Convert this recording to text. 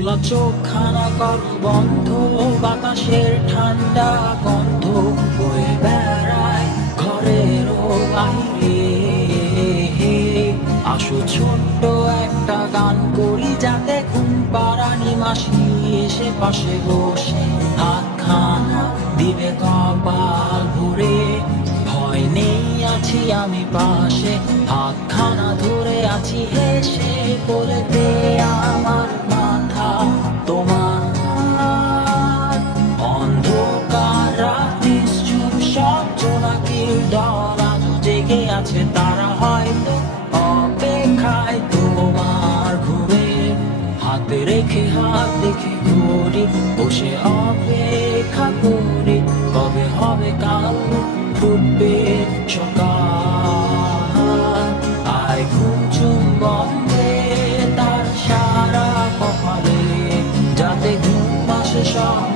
খোলা চোখখানা কর বন্ধ, বাতাসের ঠান্ডা গন্ধ বয়ে বেড়ায় ঘরেরও বাইরে। আসো ছোট্ট একটা গান করি, যাতে ঘুম পাড়ানি মাসি এসে পাশে বসে হাতখানা দিবে কপাল ভরে। ভয় নেই, আছি আমি পাশে, হাতখানা ধরে আছি হেসে, বলেতে আমার মাথা তোমার। অন্ধকার রাত নিশ্চুপ, সব জোনাকির দল আজ জেগে আছে, তারা হয়তো অপেক্ষায় তোমার ঘুরে। হাতে রেখে হাত দেখে ঘুরি, বসে অপেক্ষা করি, কবে হবে কাল, ফুটবে সকাল। আয় ঘুম চুম বন্ধে তার সারা কপালে, যাতে ঘুম আসে সব